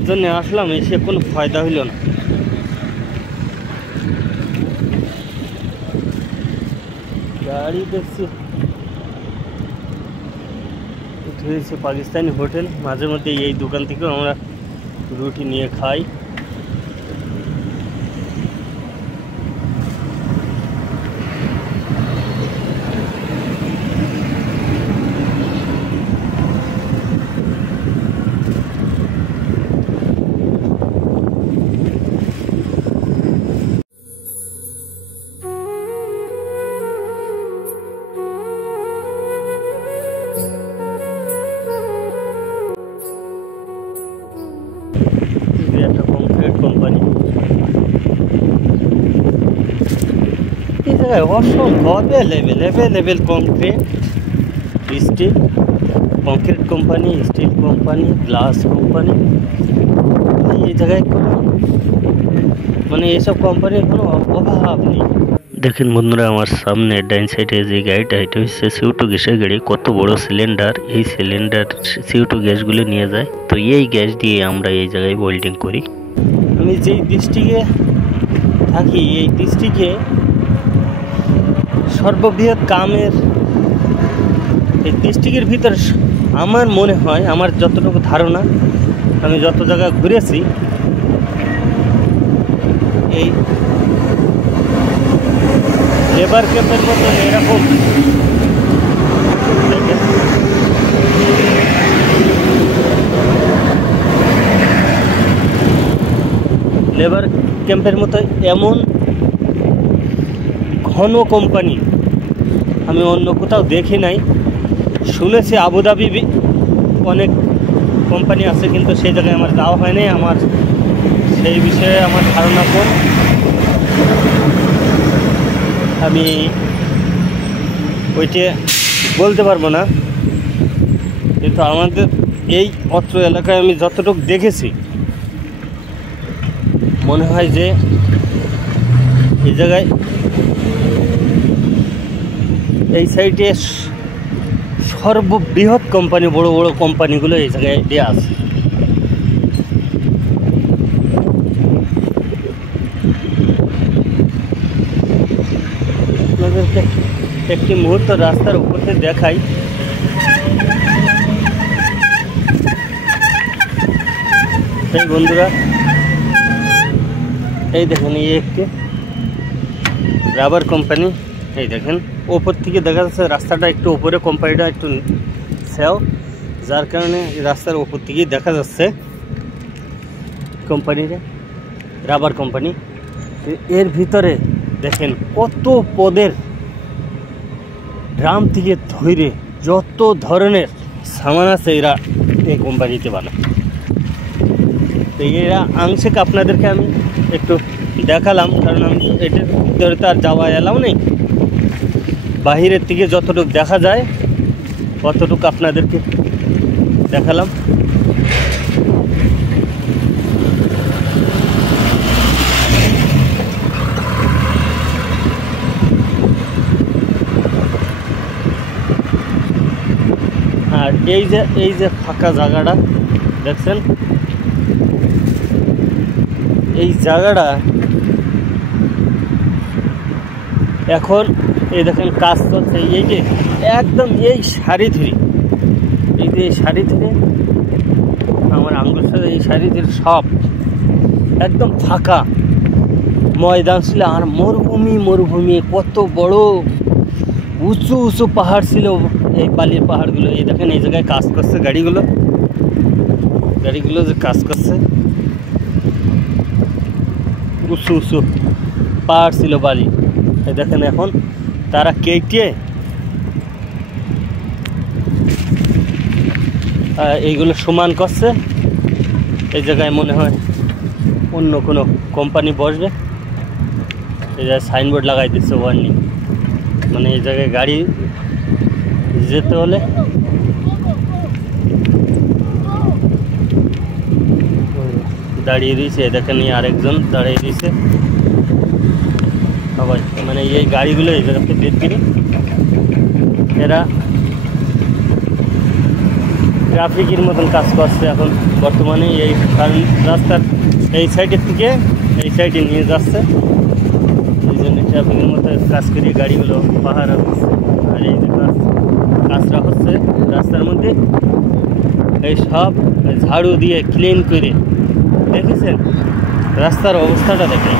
যার জন্য আসলাম, এসে কোনো ফায়দা হইল না। গাড়ি দেখছি হয়েছে পাকিস্তানি হোটেল, মাঝে মধ্যে এই দোকান থেকেও আমরা রুটি নিয়ে খাই। একটা কংক্রিট কোম্পানি, এই জায়গায় অসম্ভব level concrete steel, concrete company, steel company, glass company. এই জায়গায় কোনো মানে এসব কোম্পানির কোনো অভাব নেই। দেখেন বন্ধুরা, আমার সামনে ডাইন সাইডে যে গাড়িটা, এটা হচ্ছে CO2 গ্যাসের গাড়ি। কত বড় সিলিন্ডার! এই সিলিন্ডার CO2 গ্যাসগুলো নিয়ে যায়। তো এই গ্যাস দিয়ে আমরা এই জায়গায় ওয়েল্ডিং করি। আমি যেই ডিস্ট্রিক্টে থাকি, এই ডিস্ট্রিক্টে সর্ববৃহৎ কামের এই ডিস্ট্রিক্টের ভিতর আমার মনে হয়, আমার যতটুকু ধারণা, আমি যত জায়গা ঘুরেছি, এই লেবার ক্যাম্পের মতো এরকম লেবার ক্যাম্পের মতো এমন ঘন কোম্পানি আমি অন্য কোথাও দেখি নাই। শুনেছি আবুধাবি অনেক কোম্পানি আছে, কিন্তু সেই জায়গায় আমার যাওয়া হয়নি। আমার সেই বিষয়ে আমার ধারণা কম, আমি ওইটা বলতে পারবো না। কিন্তু আমাদের এই অত্র এলাকায় আমি যতটুকু দেখেছি, মনে হয় যে এই জায়গায় এই সাইডে সর্ববৃহৎ কোম্পানি, বড় বড় কোম্পানিগুলো এই জায়গায় দেওয়া আছে। আপনাদেরকে একটি মুহূর্ত রাস্তার উপরে দেখাই। এই বন্ধুরা, এই দেখেন, এই একটি রাবার কোম্পানি। এই দেখেন, ওপর থেকে দেখা যাচ্ছে রাস্তাটা একটু উপরে, কোম্পানিটা একটু সেও, যার কারণে রাস্তার ওপর থেকেই দেখা যাচ্ছে কোম্পানিটা, রাবার কোম্পানি। এর ভিতরে দেখেন কত পদের ড্রাম থেকে ধরে যত ধরনের সামান আছে এরা এই কোম্পানিতে বানায়। তো এরা আংশিক আপনাদেরকে আমি একটু দেখালাম, কারণ আমি এটার ভিতরে তো আর যাওয়া এলাও নেই। বাহিরের থেকে যতটুকু দেখা যায় ততটুকু আপনাদেরকে দেখালাম। আর এই যে ফাঁকা জায়গাটা দেখছেন, এই জায়গাটা এখন এই দেখেন কাজ চলছে। এই যে একদম এই সারি ধরে, এই যে এই সারি ধরে আমার আঙ্গুল সাথে এই সারি ধরে সব একদম ফাঁকা ময়দান ছিল। আর মরুভূমি, কত বড় উঁচু উঁচু পাহাড় ছিল, এই বালির পাহাড়গুলো। এই দেখেন এই জায়গায় কাজ করছে গাড়িগুলো যে কাজ করছে, উঁচু উঁচু পাহাড় ছিল, বালি। এই দেখেন এখন তারা কেটে এইগুলো সমান করছে। এই জায়গায় মনে হয় অন্য কোনো কোম্পানি বসবে। এই জায়গায় সাইনবোর্ড লাগাই দিচ্ছে, ওয়ার্নিং, মানে এই জায়গায় গাড়ি যেতে হলে দাঁড়িয়ে দিয়েছে। দেখেন আরেকজন দাঁড়িয়ে দিয়েছে সবাই, মানে এই গাড়িগুলো এই জায়গাতে বের করে এরা ট্রাফিকের মতন কাজ করছে এখন বর্তমানে, এই কারণ রাস্তার এই সাইডের থেকে এই সাইডে নিয়ে যাচ্ছে, এই জন্য ট্রাফিকের মতো কাজ করে গাড়িগুলো পাহারা হচ্ছে। আর এই যে কাজটা হচ্ছে রাস্তার মধ্যে, এই সব ঝাড়ু দিয়ে ক্লিন করে, দেখেছেন রাস্তার অবস্থাটা দেখেন।